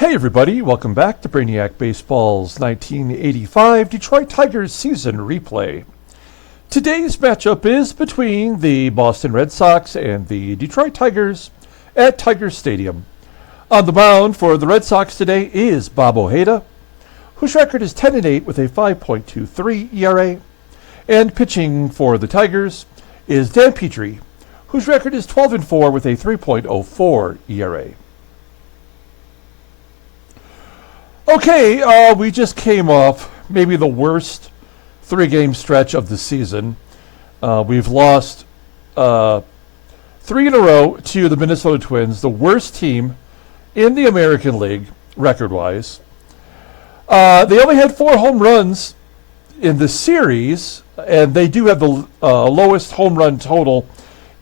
Hey everybody, welcome back to Brainiac Baseball's 1985 Detroit Tigers season replay. Today's matchup is between the Boston Red Sox and the Detroit Tigers at Tiger Stadium. On the mound for the Red Sox today is Bob Ojeda, whose record is 10-8 with a 5.23 ERA. And pitching for the Tigers is Dan Petry, whose record is 12-4 with a 3.04 ERA. Okay, we just came off maybe the worst three-game stretch of the season. We've lost 3 in a row to the Minnesota Twins, the worst team in the American League, record-wise. They only had 4 home runs in the series, and they do have the lowest home run total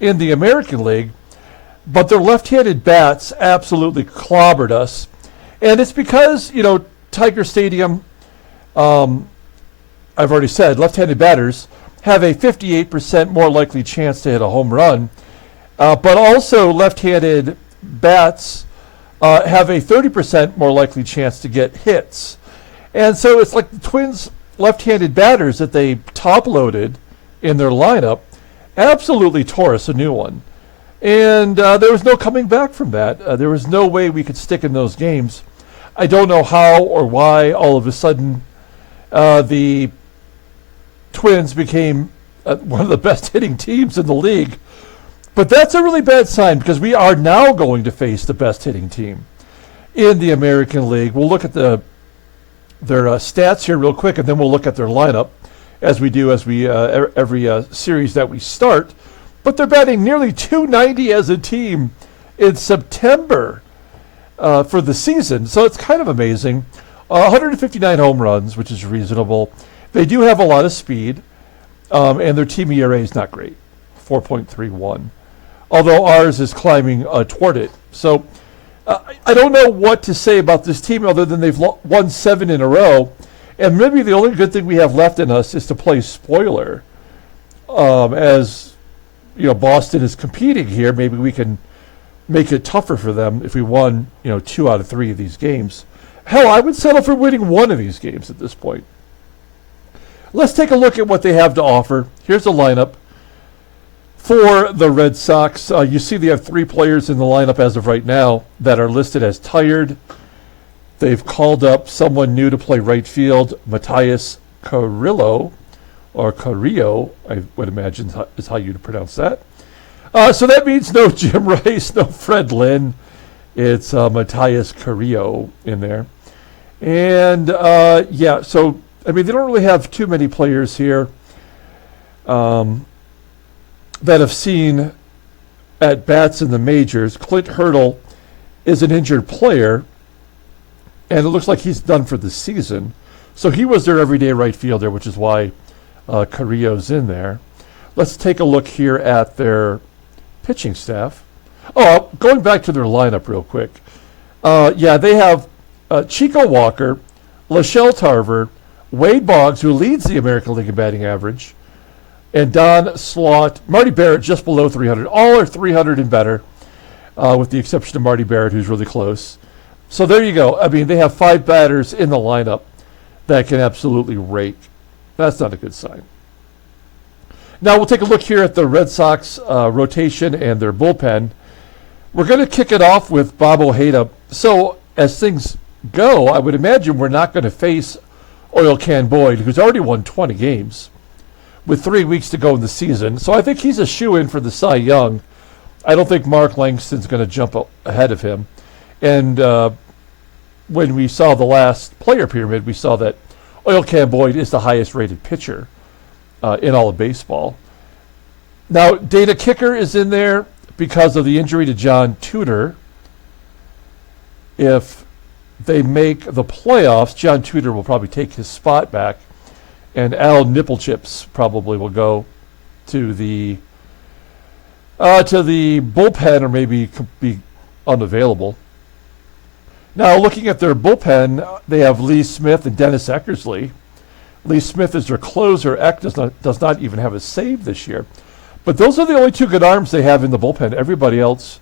in the American League, but their left-handed bats absolutely clobbered us. And it's because, Tiger Stadium, I've already said, left-handed batters have a 58% more likely chance to hit a home run. But also left-handed bats have a 30% more likely chance to get hits. And so it's like the Twins' left-handed batters that they top-loaded in their lineup absolutely tore us a new one. And there was no coming back from that. There was no way we could stick in those games. I don't know how or why all of a sudden the Twins became one of the best hitting teams in the league. But that's a really bad sign because we are now going to face the best hitting team in the American League. We'll look at their stats here real quick, and then we'll look at their lineup as we do every series that we start. But they're batting nearly .290 as a team in September. For the season, so it's kind of amazing. 159 home runs, which is reasonable. They do have a lot of speed, and their team ERA is not great, 4.31. Although ours is climbing toward it. So I don't know what to say about this team other than they've won 7 in a row, and maybe the only good thing we have left in us is to play spoiler. As Boston is competing here, maybe we can make it tougher for them if we won, 2 out of 3 of these games. Hell, I would settle for winning 1 of these games at this point. Let's take a look at what they have to offer. Here's a lineup for the Red Sox. You see they have 3 players in the lineup as of right now that are listed as tired. They've called up someone new to play right field, Matias CARRILLO, or Carrillo, I would imagine is how you'd pronounce that. So that means no Jim Rice, no Fred Lynn. It's Matias Carrillo in there. And, so, they don't really have too many players here that have seen at-bats in the majors. Clint Hurdle is an injured player, and it looks like he's done for the season. So he was their everyday right fielder, which is why Carrillo's in there. Let's take a look here at their pitching staff. Going back to their lineup real quick. They have Chico Walker, Schelle Tarver, Wade Boggs, who leads the American League in batting average, and Don SLAUGHT, Marty Barrett just below 300. All are 300 and better, with the exception of Marty Barrett, who's really close. So there you go. They have 5 batters in the lineup that can absolutely rake. That's not a good sign. Now we'll take a look here at the Red Sox rotation and their bullpen. We're going to kick it off with Bob Ojeda. So as things go, I would imagine we're not going to face Oil Can Boyd, who's already won 20 games with 3 weeks to go in the season. So I think he's a shoo-in for the Cy Young. I don't think Mark Langston's going to jump ahead of him. And when we saw the last player pyramid, we saw that Oil Can Boyd is the highest rated pitcher in all of baseball. Now, Dana Kicker is in there because of the injury to John Tudor. If they make the playoffs, John Tudor will probably take his spot back, and Al Nipplechips probably will go to the bullpen or maybe be unavailable. Now, looking at their bullpen, they have Lee Smith and Dennis Eckersley. Lee Smith is their closer. Eck does not even have a save this year. But those are the only 2 good arms they have in the bullpen. Everybody else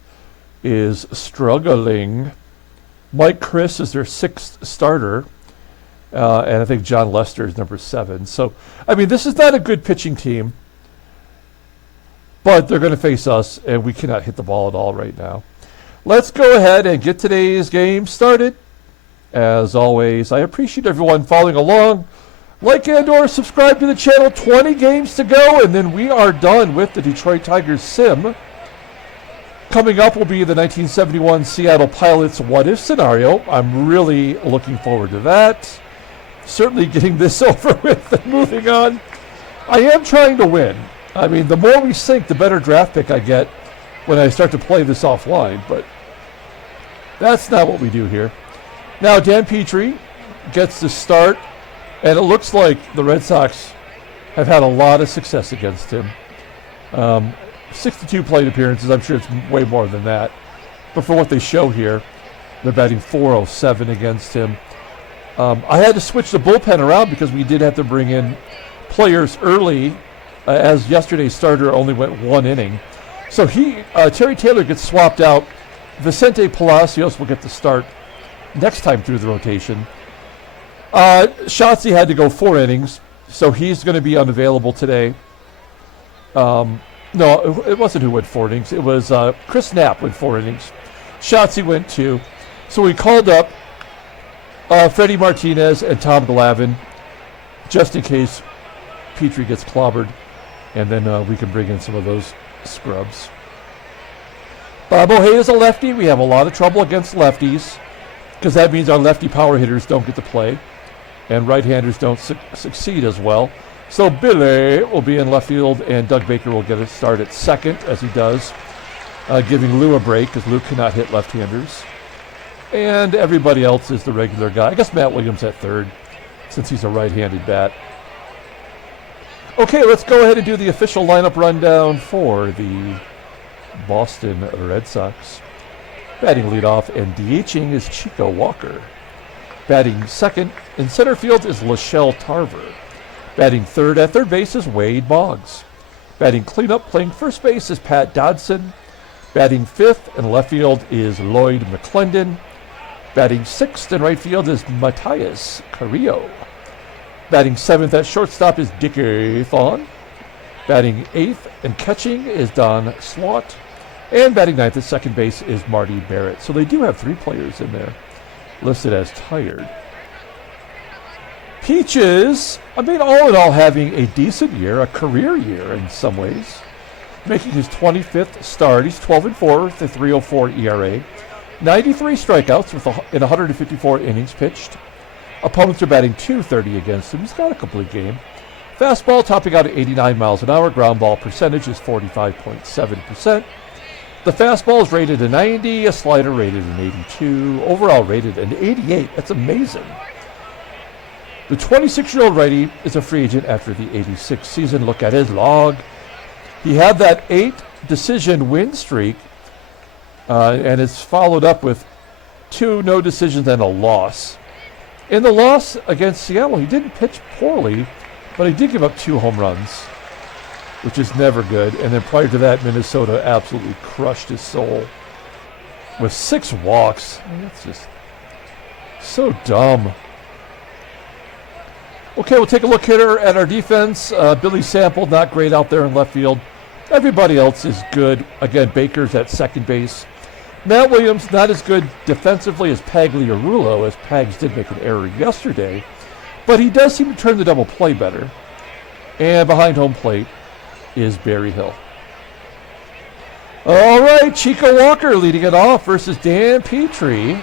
is struggling. Mike Chris is their 6th starter. And I think John Lester is number 7. So, I mean, this is not a good pitching team. But they're going to face us, and we cannot hit the ball at all right now. Let's go ahead and get today's game started. As always, I appreciate everyone following along. Like and or subscribe to the channel. 20 games to go, and then we are done with the Detroit Tigers sim. Coming up will be the 1971 Seattle Pilots what-if scenario. I'm really looking forward to that. Certainly getting this over with and moving on. I am trying to win. I mean, the more we sink, the better draft pick I get when I start to play this offline, but that's not what we do here. Now, Dan Petry gets the start, and it looks like the Red Sox have had a lot of success against him. 62 plate appearances. I'm sure it's way more than that. But for what they show here, they're batting .407 against him. I had to switch the bullpen around because we did have to bring in players early, as yesterday's starter only went 1 inning. So Terry Taylor gets swapped out. Vicente Palacios will get the start next time through the rotation. Shotzi had to go 4 innings, so he's going to be unavailable today. No, it wasn't who went 4 innings. It was Chris Knapp went 4 innings. Shotzi went 2. So we called up Freddie Martinez and Tom Glavine just in case Petry gets clobbered, and then we can bring in some of those scrubs. Bob Ojeda is a lefty. We have a lot of trouble against lefties because that means our lefty power hitters don't get to play, and right-handers don't succeed as well. So Billy will be in left field, and Doug Baker will get a start at second, as he does, giving Lou a break because Lou cannot hit left-handers. And everybody else is the regular guy. I guess Matt Williams at third, since he's a right-handed bat. Okay, let's go ahead and do the official lineup rundown for the Boston Red Sox. Batting leadoff and DHing is Chico Walker. Batting second in center field is Schelle Tarver. Batting third at third base is Wade Boggs. Batting cleanup playing first base is Pat Dodson. Batting fifth in left field is Lloyd McCLENDON. Batting sixth in right field is Matias CARRILLO. Batting seventh at shortstop is Dickie THON. Batting eighth and catching is Don SLAUGHT. And batting ninth at second base is Marty BARRETT. So they do have 3 players in there listed as tired. Peaches, I mean, all in all, having a decent year, a career year in some ways. Making his 25th start. He's 12-4 with a 3.04 ERA. 93 strikeouts in 154 innings pitched. Opponents are batting .230 against him. He's got a complete game. Fastball topping out at 89 miles an hour. Ground ball percentage is 45.7%. The fastball is rated a 90, a slider rated an 82, overall rated an 88. That's amazing. The 26-year-old righty is a free agent after the 86 season. Look at his log. He had that 8-decision win streak, and it's followed up with 2 no decisions and a loss. In the loss against Seattle, he didn't pitch poorly, but he did give up 2 home runs, which is never good. And then prior to that, Minnesota absolutely crushed his soul with 6 walks. I mean, that's just so dumb. Okay, we'll take a look here at our defense. Billy Sample, not great out there in left field. Everybody else is good. Again, Baker's at second base. Matt Williams, not as good defensively as Pagliarulo, as Pags did make an error yesterday. But he does seem to turn the double play better. And behind home plate is Berryhill. All right, Chico Walker leading it off versus Dan Petry.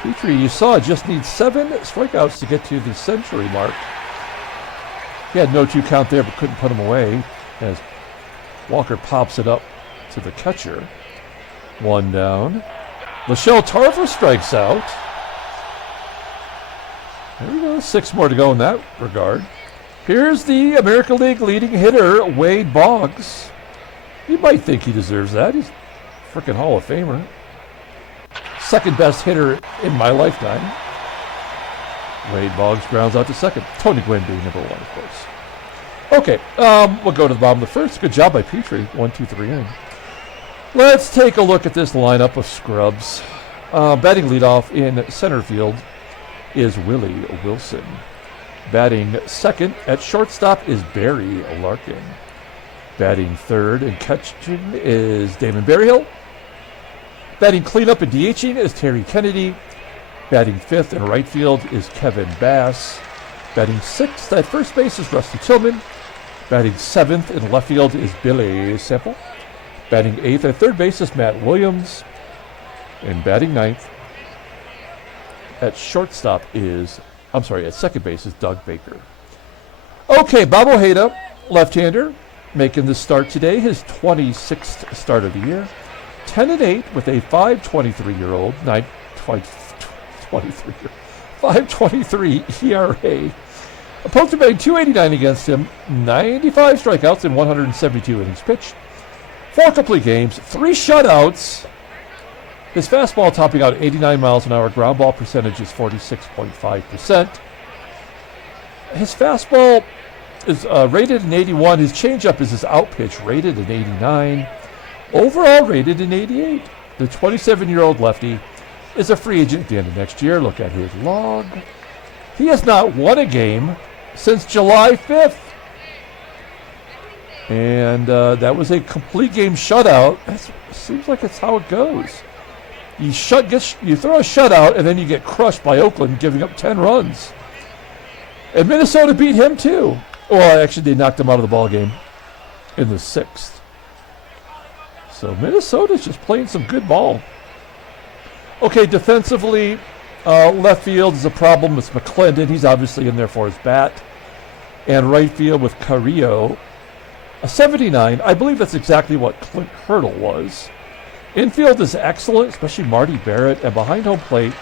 Petry, you saw, just needs 7 strikeouts to get to the century mark. He had no 2 count there, but couldn't put him away as Walker pops it up to the catcher. 1 down. Schelle Tarver strikes out. There we go, 6 more to go in that regard. Here's the American League leading hitter, Wade Boggs. You might think he deserves that. He's a freaking Hall of Famer. Second best hitter in my lifetime. Wade Boggs grounds out to second. Tony Gwynn being number 1, of course. Okay, we'll go to the bottom of the first. Good job by Petry. 1, 2, 3 in. Let's take a look at this lineup of scrubs. Batting leadoff in center field is Willie Wilson. Batting second at shortstop is Barry Larkin. Batting third and catching is Damon Berryhill. Batting cleanup and DHing is Terry Kennedy. Batting fifth in right field is Kevin Bass. Batting sixth at first base is Rusty Tillman. Batting seventh in left field is Billy Sample. Batting eighth at third base is Matt Williams. And batting ninth at shortstop is, at second base is Doug Baker. Okay, Bob Ojeda, left-hander, making the start today, his 26th start of the year. 10-8 with a 5.23-year-old, 5.23 ERA. Opponent batting .289 against him, 95 strikeouts in 172 innings pitched. 4 complete games, 3 shutouts. His fastball topping out 89 miles an hour. Ground ball percentage is 46.5%. His fastball is rated in 81. His changeup is his out pitch, rated in 89. Overall rated in 88. The 27-year-old lefty is a free agent at the end of next year. Look at his log. He has not won a game since July 5th. And that was a complete game shutout. Seems like it's how it goes. You throw a shutout, and then you get crushed by Oakland, giving up 10 runs. And Minnesota beat him, too. Well, actually, they knocked him out of the ball game in the 6th. So Minnesota's just playing some good ball. Okay, defensively, left field is a problem with McCLENDON. He's obviously in there for his bat. And right field with Carrillo, a 79. I believe that's exactly what Clint Hurdle was. Infield is excellent, especially Marty Barrett. And behind home plate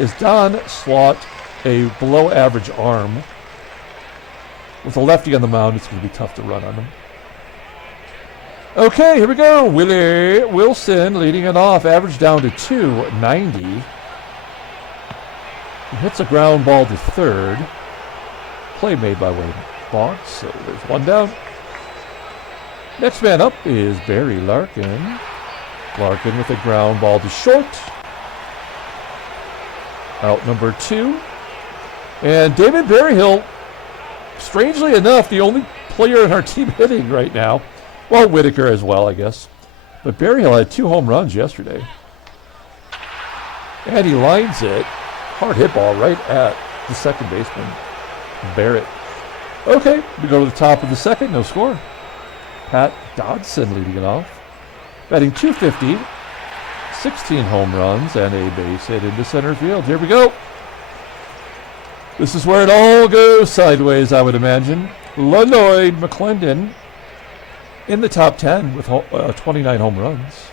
is Don SLAUGHT, a below-average arm. With a lefty on the mound, it's going to be tough to run on him. Okay, here we go. Willie Wilson leading it off. Average down to 290. He hits a ground ball to third. Play made by Wayne BOGGS, so there's one down. Next man up is Barry Larkin. Larkin with a ground ball to short. Out number 2. And Damon Berryhill, strangely enough, the only player in our team hitting right now. Well, Whitaker as well, I guess. But Berryhill had 2 home runs yesterday. And he lines it. Hard hit ball right at the second baseman, Barrett. Okay, we go to the top of the second, no score. Pat Dodson leading it off. Batting .250, 16 home runs, and a base hit into center field. Here we go. This is where it all goes sideways, I would imagine. Lloyd McCLENDON in the top 10 with 29 home runs.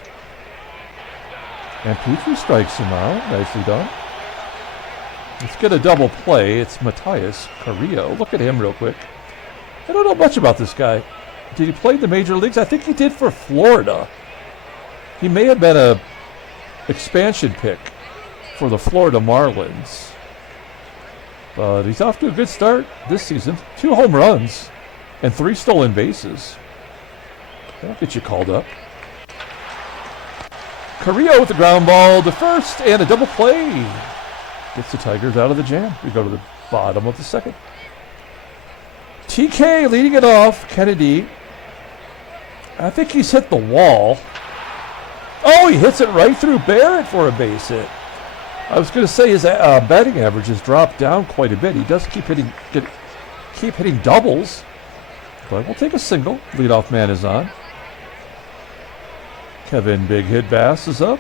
And Petry strikes him out. Nicely done. Let's get a double play. It's Matias Carrillo. Look at him real quick. I don't know much about this guy. Did he play in the major leagues? I think he did for Florida. He may have been a expansion pick for the Florida Marlins. But he's off to a good start this season. 2 home runs and 3 stolen bases. That'll get you called up. Carrillo with the ground ball to first and a double play. Gets the Tigers out of the jam. We go to the bottom of the second. TK leading it off. Kennedy. I think he's hit the wall. Oh, he hits it right through Barrett for a base hit. I was going to say his batting average has dropped down quite a bit. He does keep hitting doubles. But we'll take a single. Leadoff man is on. Kevin Big Hit Bass is up.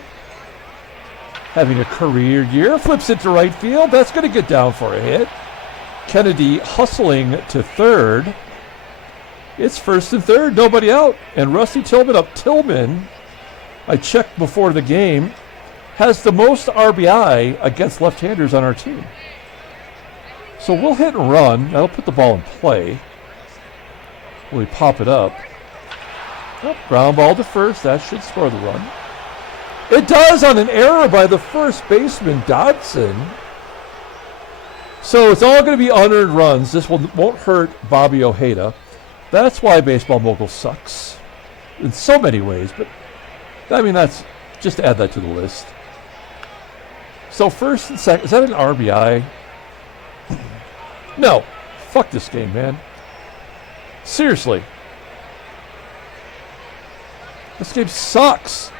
Having a career year. Flips it to right field. That's going to get down for a hit. Kennedy hustling to third. It's first and third. Nobody out. And Rusty Tillman up. Tillman, I checked before the game, has the most RBI against left-handers on our team. So we'll hit and run. That'll put the ball in play. Will he pop it up? Oh, ground ball to first. That should score the run. It does on an error by the first baseman, Dodson. So it's all going to be unearned runs. This won't hurt Bobby Ojeda. That's why Baseball Mogul sucks in so many ways. But, I mean, that's just to add that to the list. So first and second, is that an RBI? No. Fuck this game, man. Seriously. This game sucks.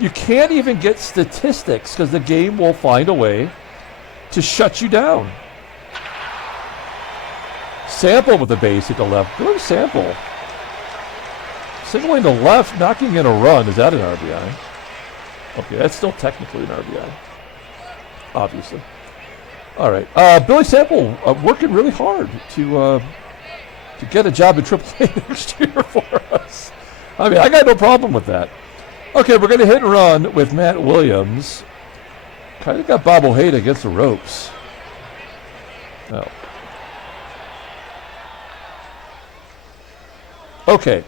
You can't even get statistics because the game will find a way to shut you down. Sample with a base hit to left. Good Sample. Signaling to left, knocking in a run. Is that an RBI? Okay, that's still technically an RBI. Obviously. All right. Billy Sample working really hard to get a job in AAA next year for us. I mean, I got no problem with that. Okay, we're going to hit and run with Matt Williams. Kind of got Bob Ojeda against the ropes. Oh. Okay.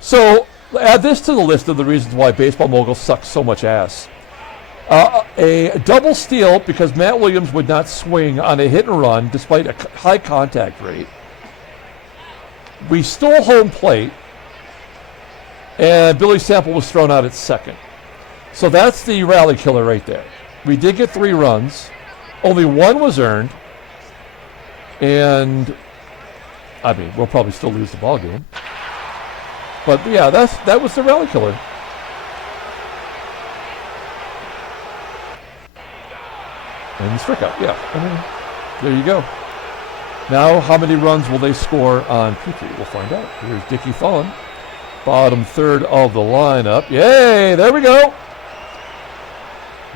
So, add this to the list of the reasons why Baseball Mogul sucks so much ass. A double steal because Matt Williams would not swing on a hit and run despite a high contact rate. We stole home plate, and Billy Sample was thrown out at second. So that's the rally killer right there. We did get 3 runs. Only 1 was earned. And, I mean, we'll probably still lose the ball game. But, yeah, that was the rally killer. And the strikeout, yeah. I mean, there you go. Now, how many runs will they score on Petry? We'll find out. Here's Dickie THON. Bottom third of the lineup. Yay, there we go.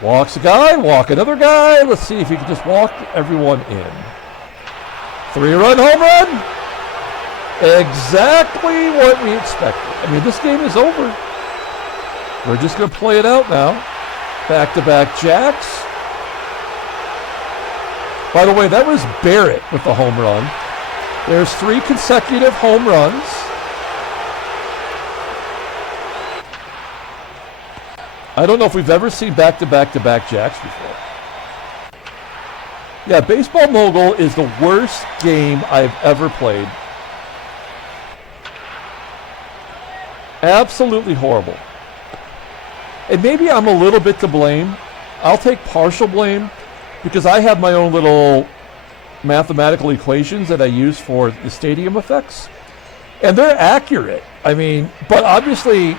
Walks a guy, walk another guy. Let's see if he can just walk everyone in. 3-run home run. Exactly what we expected. I mean, this game is over. We're just going to play it out now. Back-to-back jacks. By the way, that was Barrett with the home run. There's 3 consecutive home runs. I don't know if we've ever seen back-to-back-to-back jacks before. Yeah, Baseball Mogul is the worst game I've ever played. Absolutely horrible. And maybe I'm a little bit to blame. I'll take partial blame because I have my own little mathematical equations that I use for the stadium effects. And they're accurate. I mean, but obviously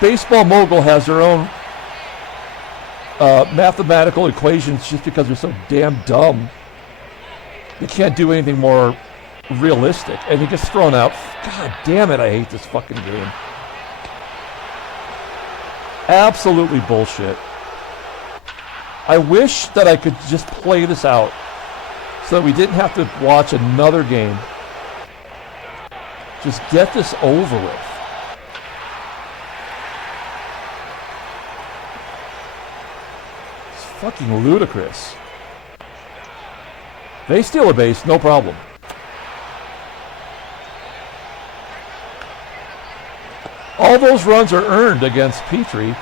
Baseball Mogul has their own mathematical equations just because they're so damn dumb. They can't do anything more realistic. And he gets thrown out. God damn it, I hate this fucking game. Absolutely bullshit. I wish that I could just play this out so that we didn't have to watch another game. Just get this over with. It's fucking ludicrous. They steal a base, no problem. All those runs are earned against Petry,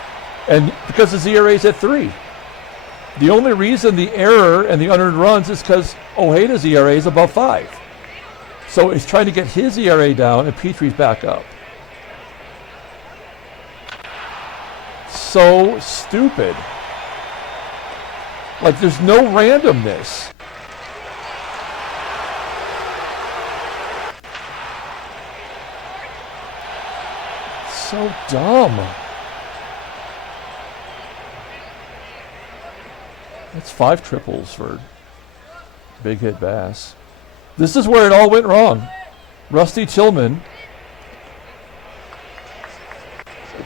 and because his ERA is at 3. The only reason the error and the unearned runs is because Ojeda's ERA is above 5. So he's trying to get his ERA down, and Petry's back up. So stupid. Like, there's no randomness. So dumb. That's 5 triples for big hit Bass. This is where it all went wrong. Rusty Tillman,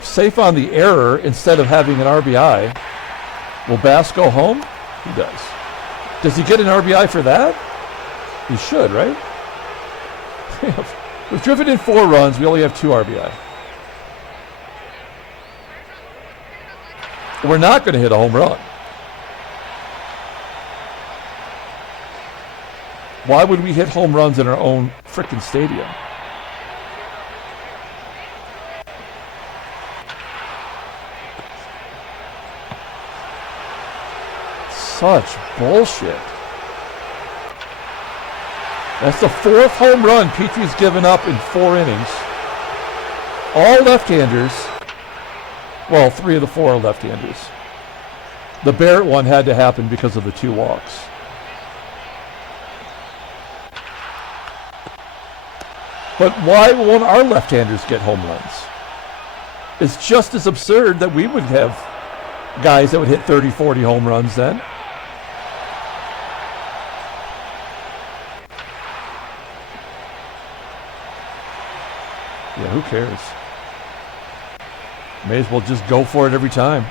safe on the error instead of having an RBI. Will Bass go home? He does. Does he get an RBI for that? He should, right? We've driven in 4 runs. We only have 2 RBI. We're not going to hit a home run. Why would we hit home runs in our own frickin' stadium? Such bullshit. That's the 4th home run Petry's given up in 4 innings. All left-handers. Well, 3 of the 4 are left-handers. The Barrett one had to happen because of the 2 walks. But why won't our left-handers get home runs? It's just as absurd that we would have guys that would hit 30, 40 home runs then. Yeah, who cares? May as well just go for it every time.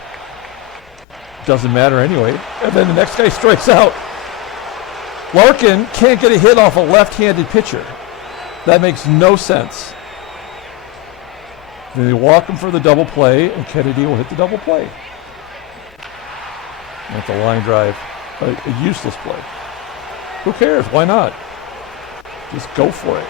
Doesn't matter anyway. And then the next guy strikes out. Larkin can't get a hit off a left-handed pitcher. That makes no sense. Then they walk him for the double play, and Kennedy will hit the double play. That's a line drive. A useless play. Who cares? Why not? Just go for it.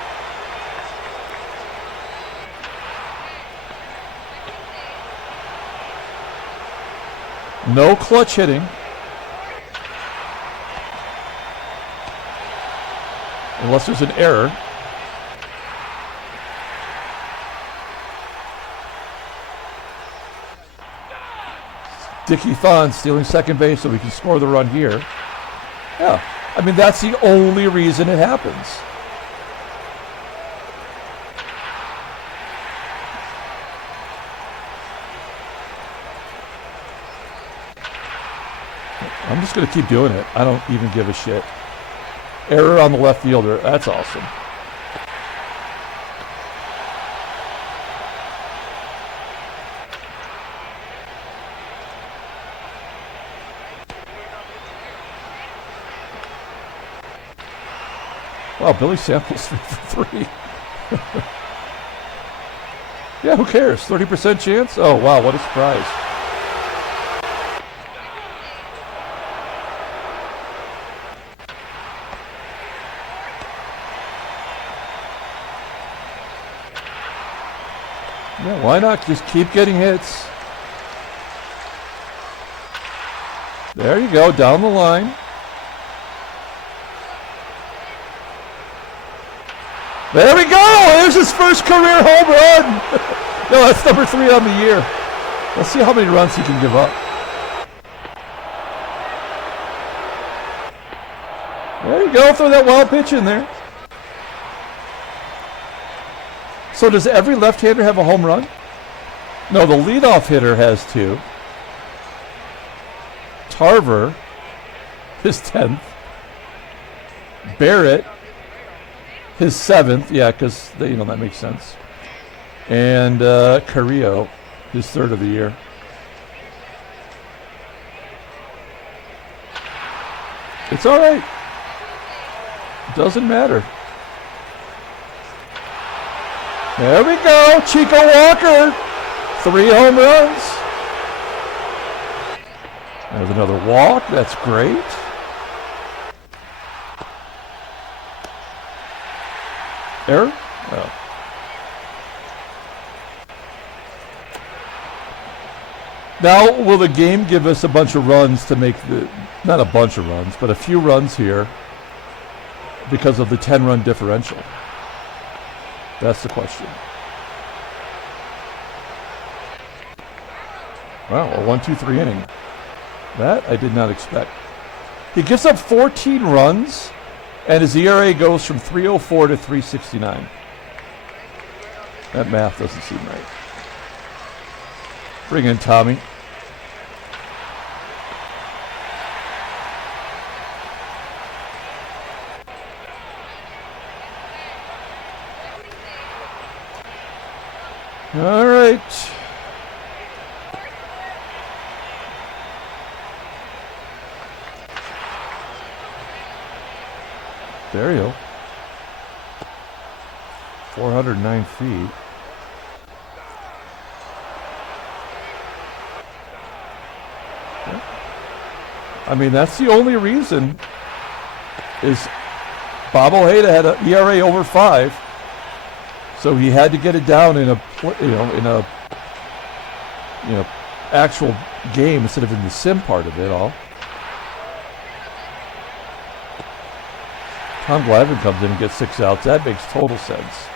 No clutch hitting. Unless there's an error. Dickie THON stealing second base so we can score the run here. Yeah, I mean, that's the only reason it happens. I'm just going to keep doing it. I don't even give a shit. Error on the left fielder. That's awesome. Wow, Billy Samples 3 for 3. Yeah, who cares? 30% chance? Oh, wow, what a surprise. Yeah, why not just keep getting hits? There you go, down the line. There we go! There's his first career home run! No, that's number 3 on the year. Let's see how many runs he can give up. There you go, throw that wild pitch in there. So does every left-hander have a home run? No, the leadoff hitter has 2. Tarver, his 10th. Barrett, his 7th. Yeah, because that makes sense. And CARRILLO, his 3rd of the year. It's all right. Doesn't matter. There we go, Chico Walker, 3 home runs. There's another walk, that's great. Error? Oh. Now, will the game give us a bunch of runs to make not a bunch of runs, but a few runs here because of the 10-run differential? That's the question. Wow, a 1-2-3 inning. That I did not expect. He gives up 14 runs, and his ERA goes from 3.04 to 3.69. That math doesn't seem right. Bring in Tommy. All right. BERRYHILL. 409 feet. I mean, that's the only reason is Bob Ojeda had an ERA over 5. So he had to get it down in a actual game instead of in the sim part of it all. Tom Glavine comes in and gets 6 outs. That makes total sense.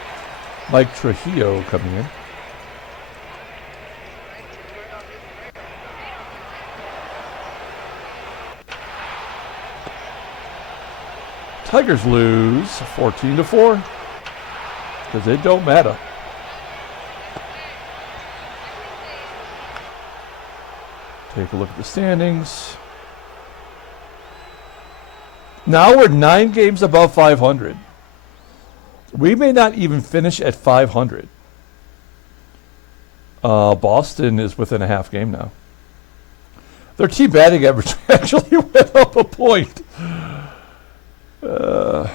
Mike Trujillo coming in. Tigers lose 14-4 because it don't matter. Take a look at the standings. Now we're 9 games above 500. We may not even finish at 500. Boston is within a half game now. Their team batting average actually went up a point. Okay.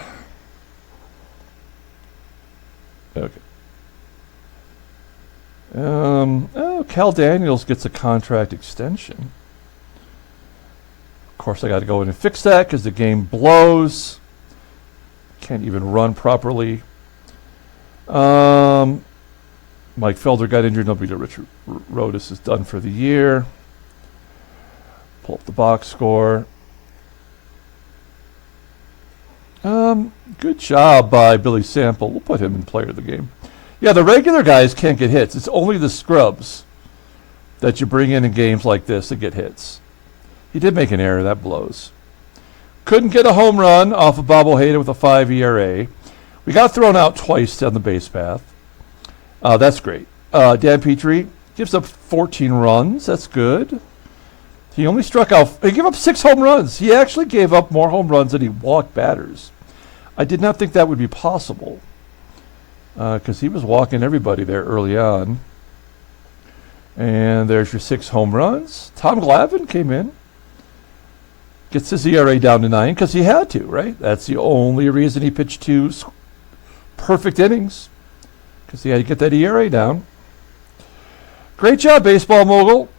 Cal Daniels gets a contract extension. Of course, I got to go in and fix that because the game blows. Can't even run properly. Mike Felder got injured. Nobody. Richard Rodas is done for the year. Pull up the box score. Good job by Billy Sample. We'll put him in player of the game. Yeah, the regular guys can't get hits. It's only the scrubs that you bring in games like this that get hits. He did make an error. That blows. Couldn't get a home run off of Bob Ojeda with a 5 ERA. We got thrown out twice on the base path. That's great. Dan Petry gives up 14 runs. That's good. He only struck out. He gave up 6 home runs. He actually gave up more home runs than he walked batters. I did not think that would be possible because he was walking everybody there early on. And there's your 6 home runs. Tom Glavine came in. Gets his ERA down to 9 because he had to, right? That's the only reason he pitched 2 perfect innings because he had to get that ERA down. Great job, baseball mogul.